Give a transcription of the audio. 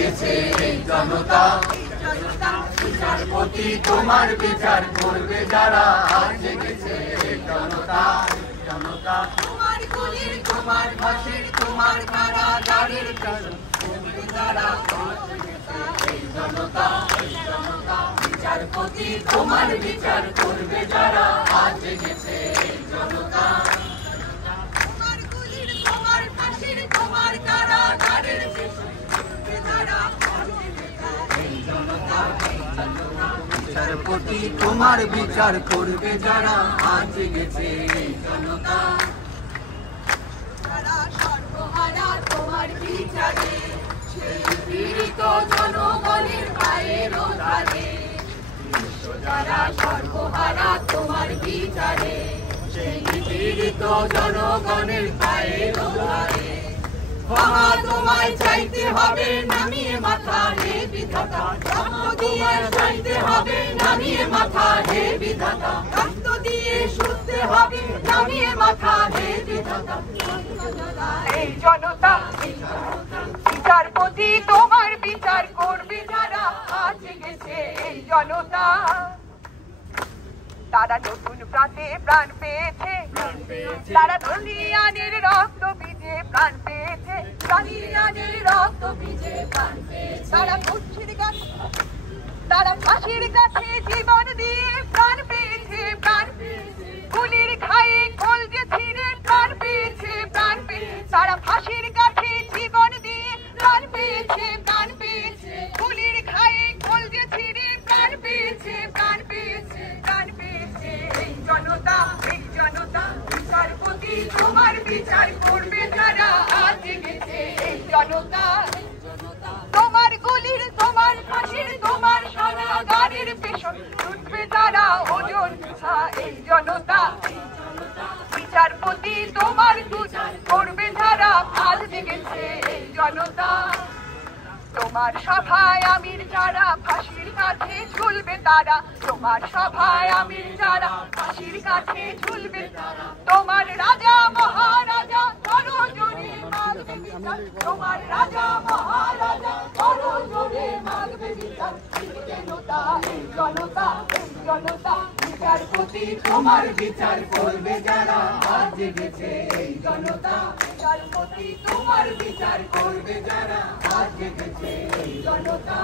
জেগেছে এই জনতা, বিচারপতি তোমার বিচার করবে যারা, আজ জেগেছে এই জনতা। জনতা তোমার গুলির, তোমার ফাঁসির, তোমার কারাগারের করবে যারা, এই জনতা। বিচারপতি তোমার বিচার করবে যারা, আজ জেগেছে এই জনতা। তোমার গুলির, তোমার ফাঁসির, তোমার কারাগারের করবে যারা, এই জনতা। বিচারপতি তোমার বিচার করবে যারা, আজ জেগেছে এই জনতা। যারা সর্বহারা তোমার বিচারে, সেই পীড়িত জনগণের পায়ের ধারে। যারা সর্বহারা তোমার বিচারে, সেই পীড়িত জনগণের পায়ের ধারে। ক্ষমা তোমায় চাইতে হবে নামিয়ে মাথা, হে বিধাতা। রক্ত দিয়ে চাইতে হবে নামিয়ে মাথা, হে বিধাতা। রক্ত দিয়ে শুতে হবে নামিয়ে মাথা, হে বিধাতা। এই জনতা, বিচারপতি তোমার বিচার করবে যারা, আজ জেগেছে এই জনতা। তারা নতুন প্রাতে প্রাণ পেয়েছে, তারা ধনিয়ানের রক্ত ভিজে প্রাণ পেয়েছে, ধনিয়ানের রক্ত ভিজে প্রাণ পেয়েছে। তারা ফাঁসির কাছে, তারা ফাঁসির কাছে জীবন দিয়ে প্রাণ পেয়েছে, প্রাণ পেয়েছে। গুলির খায়ে কলজে ছিঁড়ে প্রাণ পেয়েছে, প্রাণ পেয়েছে। তারা ফাঁসির কাছে জীবন দিয়ে প্রাণ পেয়েছে, প্রাণ পেয়েছে। গুলির খায়ে কলজে ছিঁড়ে প্রাণ পেয়েছে, প্রাণ পেয়েছে, প্রাণ পেয়েছে। এই জনতা, এই জনতা। বিচারপতি তোমার বিচার করবে যারা, আজ জেগেছে এই জনতা। তোমার গুলির, তোমার ফাঁসির, তোমার কারাগারের পেছন ছুটবে যারা, ওজন এই জনতা। বিচারপতি তোমার বিচার করবে যারা, আজ জেগেছে এই জনতা। তোমার সভায় আমির যারা, ফাঁসির কাছে ঝুলবে তারা। তোমার সভায় আমির যারা, ফাঁসির কাছে ঝুলবে তারা। তোমার রাজা মহারাজা করো জোরে মাগবে বিচার, তোমার রাজা মহারাজা করো জোরে মাগবে বিচার। এই জনতা, এই জনতা, এই জনতা। বিচারপতি তোমার বিচার করবে যারা, আজ জেগেছে এই জনতা। বিচারপতি তোমার বিচার করবে যারা, আজ জেগেছে এই জনতা।